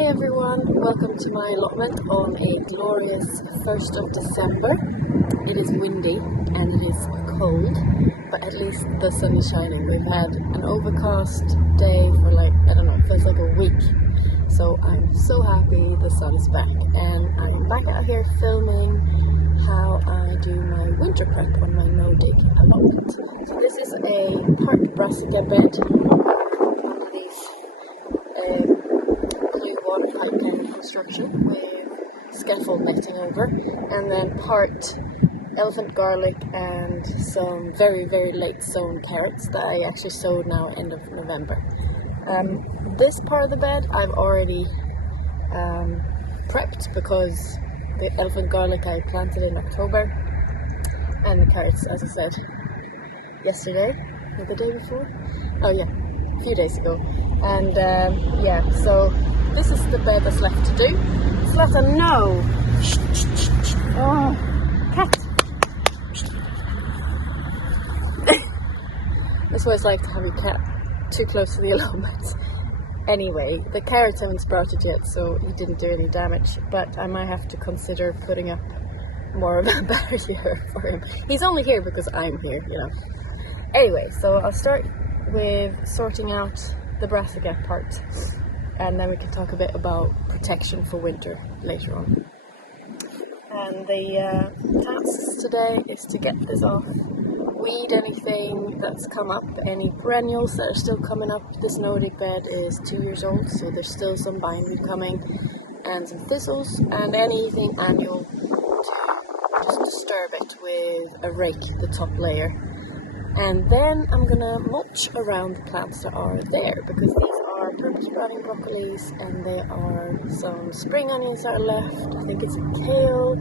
Hi everyone, welcome to my allotment on a glorious 1st of December. It is windy and it is cold, but at least the sun is shining. We've had an overcast day for feels like a week. So I'm so happy the sun is back, and I'm back out here filming how I do my winter prep on my no-dig allotment. So this is a part brassica bed under these blue water pipe kind of construction with scaffold netting over, and then part elephant garlic and some very late sown carrots that I actually sowed now end of November. This part of the bed I've already prepped because the elephant garlic I planted in October, and the carrots, as I said, yesterday or the day before? Oh yeah, a few days ago. And so this is the bed that's left to do. Slata, no! Oh, cat! That's what it's like to have your cat too close to the allotment. Anyway, the carrots haven't sprouted yet, so he didn't do any damage, but I might have to consider putting up more of a barrier for him. He's only here because I'm here, you know. Anyway, so I'll start with sorting out the brassica part, and then we can talk a bit about protection for winter later on. And the task today is to get this off, weed anything that's come up, any perennials that are still coming up. This no-dig bed is 2 years old, so there's still some bindweed coming, and some thistles, and anything annual to just disturb it with a rake, the top layer. And then I'm gonna mulch around the plants that are there, because these are purple sprouting broccolis, and there are some spring onions that are left. I think it's kale,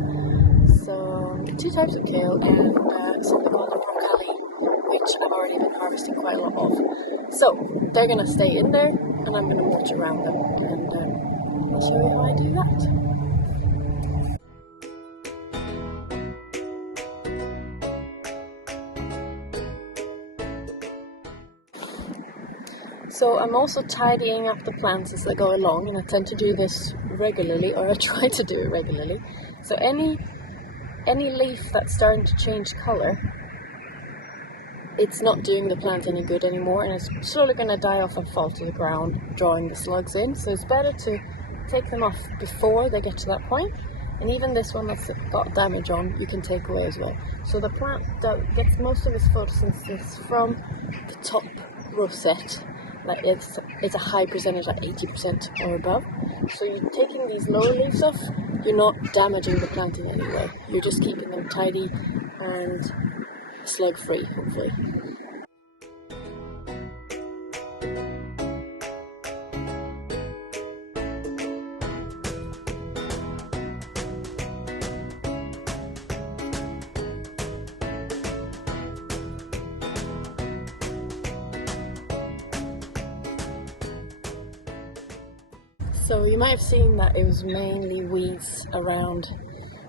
two types of kale, and something called a broccoli, which I've already been harvesting quite a lot of. So they're gonna stay in there, and I'm gonna mulch around them, and I'll show you how I do that. So I'm also tidying up the plants as they go along, and I tend to do this regularly, or I try to do it regularly. So any leaf that's starting to change colour, it's not doing the plant any good anymore, and it's slowly going to die off and fall to the ground, drawing the slugs in. So it's better to take them off before they get to that point. And even this one that's got damage on, you can take away as well. So the plant that gets most of its photosynthesis from the top rosette. Like it's a high percentage, like 80% or above. So you're taking these lower leaves off, you're not damaging the plant in any way. You're just keeping them tidy and slug free, hopefully. So you might have seen that it was mainly weeds around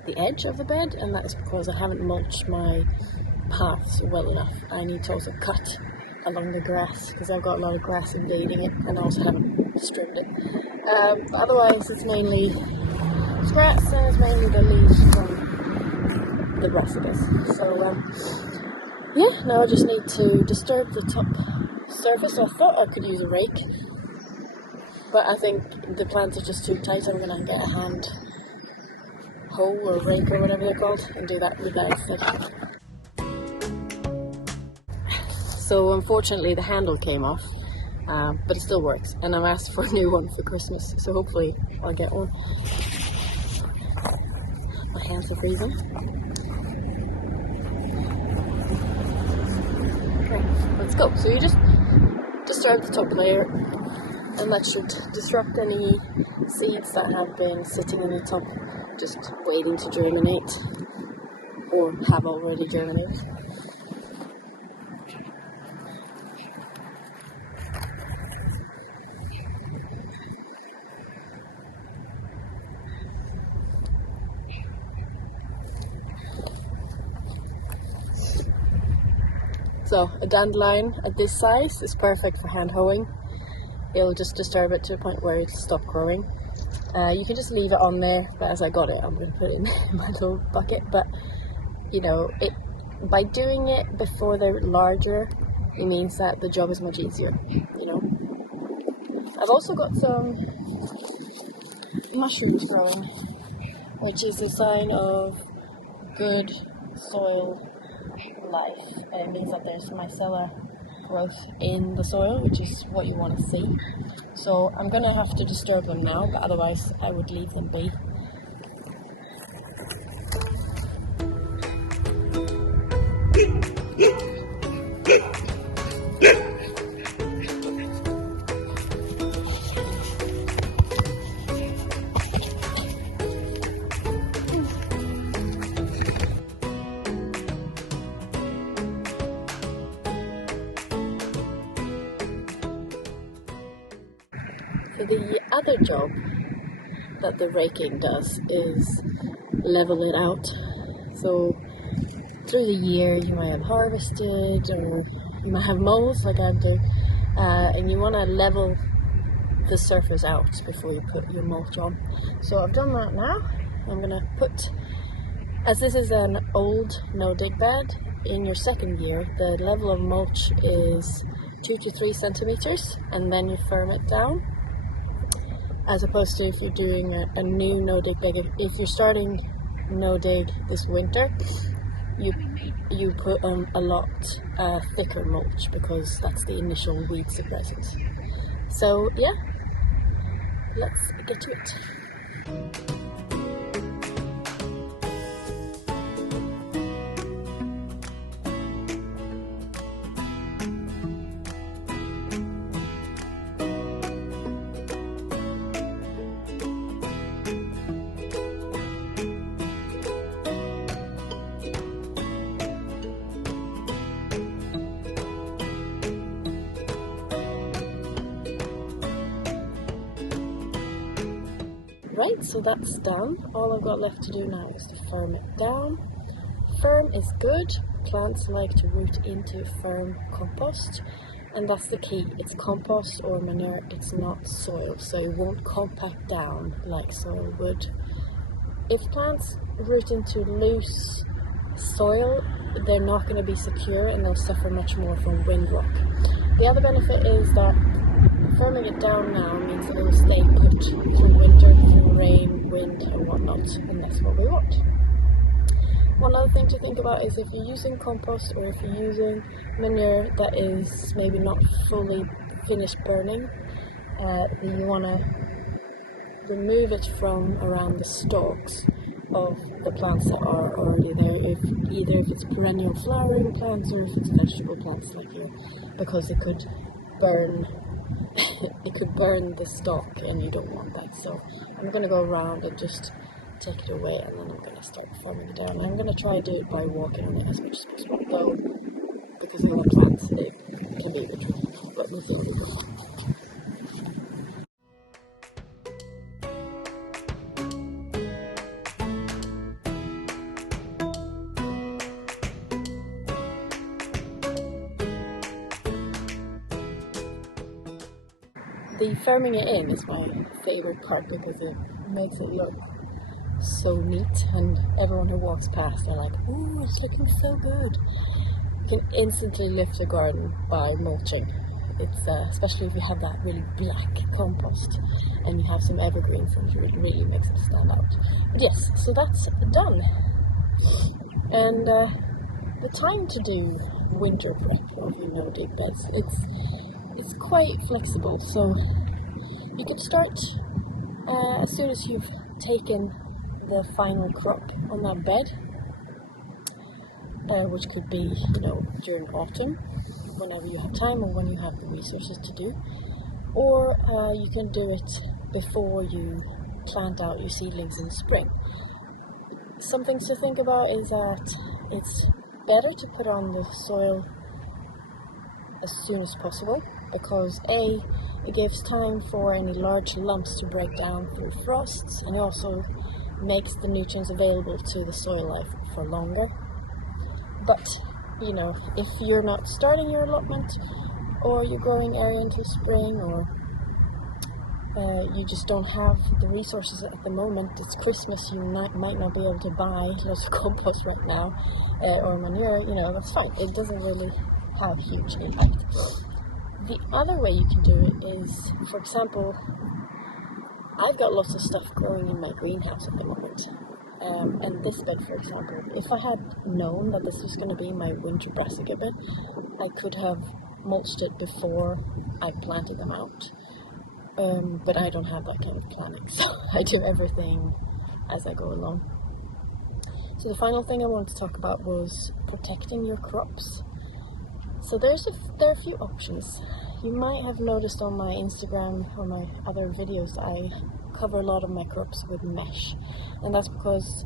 the edge of the bed, and that is because I haven't mulched my paths well enough. I need to also cut along the grass, because I've got a lot of grass invading it, and I also haven't trimmed it. Otherwise it's mainly grass, and it's mainly the leaves from the brassicas. So now I just need to disturb the top surface. So I thought I could use a rake, but I think the plants are just too tight. I'm going to get a hand hoe or rake or whatever they're called and do that with that instead. So unfortunately the handle came off, but it still works, and I've asked for a new one for Christmas, so hopefully I'll get one. My hands are freezing. Okay, let's go. So you just disturb the top layer, and that should disrupt any seeds that have been sitting in the top, just waiting to germinate, or have already germinated. So a dandelion at this size is perfect for hand hoeing. It'll just disturb it to a point where it'll stop growing. You can just leave it on there, but as I got it, I'm going to put it in my little bucket. But you know, by doing it before they're larger, it means that the job is much easier. You know, I've also got some mushrooms growing, which is a sign of good soil life. It means that there's micellar growth in the soil, which is what you want to see. So I'm going to have to disturb them now, but otherwise I would leave them be. So the other job that the raking does is level it out. So through the year you might have harvested, or you might have mows like I do, and you want to level the surface out before you put your mulch on. So I've done that now. I'm going to put, as this is an old no-dig bed, in your second year the level of mulch is 2 to 3 centimeters, and then you firm it down. As opposed to if you're doing a new no-dig bed, if you're starting no-dig this winter, you put on a lot thicker mulch because that's the initial weed suppressant. So yeah, let's get to it. Right, so that's done. All I've got left to do now is to firm it down. Firm is good. Plants like to root into firm compost, and that's the key. It's compost or manure, it's not soil, so it won't compact down like soil would. If plants root into loose soil, they're not going to be secure and they'll suffer much more from windrock. The other benefit is that firming it down now means that it will stay put through winter, through rain, wind and whatnot, and that's what we want. One other thing to think about is if you're using compost or if you're using manure that is maybe not fully finished burning, then you want to remove it from around the stalks of the plants that are already there, either if it's perennial flowering plants or if it's vegetable plants like here, because it could burn the stalk and you don't want that. So I'm going to go around and just take it away, and then I'm going to start firming it down. And I'm going to try to do it by walking on it as much as possible, though because of the plants it can be a bit tricky, but we'll see what we go. The firming it in is my favourite part because it makes it look so neat, and everyone who walks past are like, "Ooh, it's looking so good." You can instantly lift your garden by mulching. It's especially if you have that really black compost and you have some evergreens, and it really makes it stand out. But yes, so that's done. And the time to do winter prep of your no-dig beds, it's quite flexible, so you could start as soon as you've taken the final crop on that bed, which could be, during autumn, whenever you have time or when you have the resources to do, or you can do it before you plant out your seedlings in the spring. Some things to think about is that it's better to put on the soil as soon as possible, because it gives time for any large lumps to break down through frosts, and it also makes the nutrients available to the soil life for longer. But if you're not starting your allotment, or you're growing area until spring, or you just don't have the resources at the moment. It's Christmas, you might not be able to buy lots of compost right now, or manure, that's fine. It doesn't really have huge impact. The other way you can do it is, for example, I've got lots of stuff growing in my greenhouse at the moment. And this bed, for example, if I had known that this was going to be my winter brassica bed, I could have mulched it before I planted them out. But I don't have that kind of planning, so I do everything as I go along. So the final thing I wanted to talk about was protecting your crops. So there are a few options. You might have noticed on my Instagram or my other videos I cover a lot of my crops with mesh, and that's because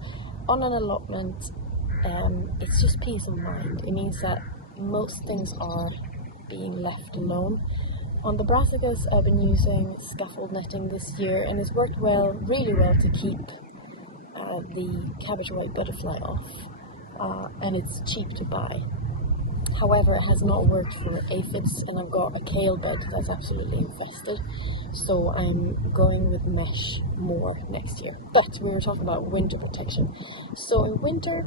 on an allotment it's just peace of mind. It means that most things are being left alone. On the brassicas I've been using scaffold netting this year, and it's worked really well to keep the cabbage white butterfly off, and it's cheap to buy. However, it has not worked for aphids, and I've got a kale bed that's absolutely infested, so I'm going with mesh more next year. But we were talking about winter protection. So in winter,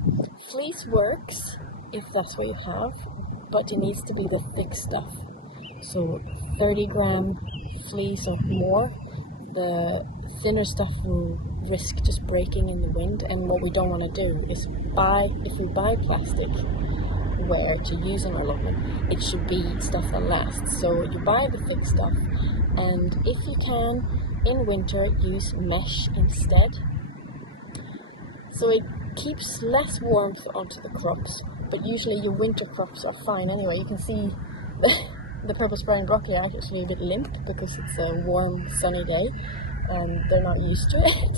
fleece works if that's what you have, but it needs to be the thick stuff. So 30-gram fleece or more. The thinner stuff will risk just breaking in the wind, and what we don't want to do is if we buy plastic ware to use in our allotment, it should be stuff that lasts. So you buy the thick stuff, and if you can, in winter, use mesh instead. So it keeps less warmth onto the crops, but usually your winter crops are fine anyway. You can see the purple sprouting broccoli are actually a bit limp because it's a warm, sunny day, and they're not used to it.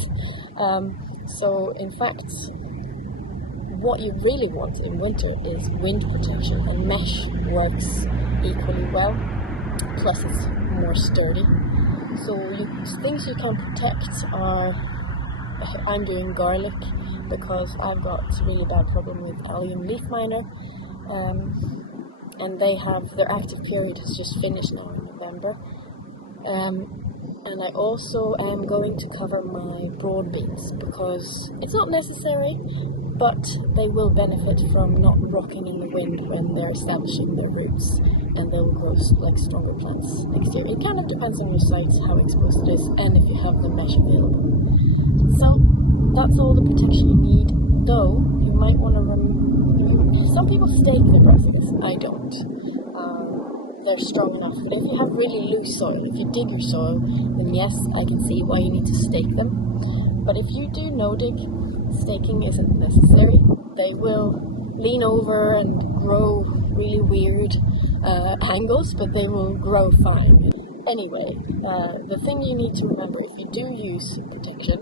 So in fact, what you really want in winter is wind protection, and mesh works equally well, plus it's more sturdy. So things you can protect are, I'm doing garlic because I've got a really bad problem with allium leaf miner, and their active period has just finished now in November. And I also am going to cover my broad beans because it's not necessary, but they will benefit from not rocking in the wind when they're establishing their roots, and they will grow like stronger plants next year. It kind of depends on your site, how exposed it is, and if you have the mesh available. So that's all the protection you need, though you might want to some people stake the brassicas. I don't. They're strong enough, but if you have really loose soil, if you dig your soil, then yes, I can see why you need to stake them. But if you do no dig, staking isn't necessary. They will lean over and grow really weird angles, but they will grow fine. Anyway, the thing you need to remember if you do use protection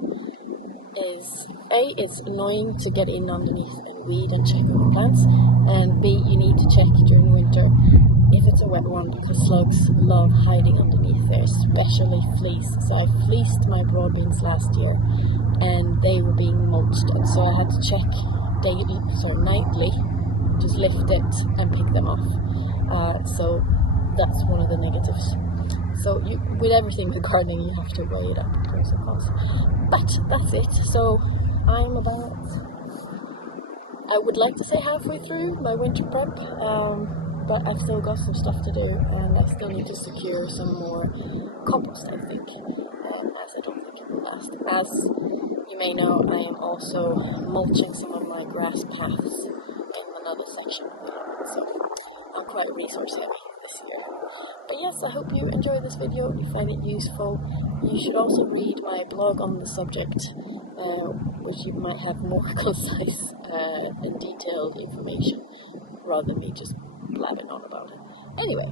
is A, it's annoying to get in underneath and weed and check on plants, and B, you need to check during winter if it's a wet one, because slugs love hiding underneath there, especially fleece. So I fleeced my broad beans last year, and they were being mulched, and so I had to check nightly, just lift it and pick them off. So that's one of the negatives. So with everything with gardening, you have to weigh it up, pros and cons. But that's it. So I would like to say halfway through my winter prep, but I've still got some stuff to do, and I still need to secure some more compost, I think, as I don't think it will last. As you may know, I am also mulching some of my grass paths in another section, so I'm quite resource heavy this year. But yes, I hope you enjoyed this video, you find it useful. You should also read my blog on the subject, which you might have more concise and detailed information, rather than me just blabbing on about it. Anyway,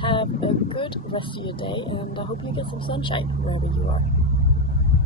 have a good rest of your day, and I hope you get some sunshine wherever you are.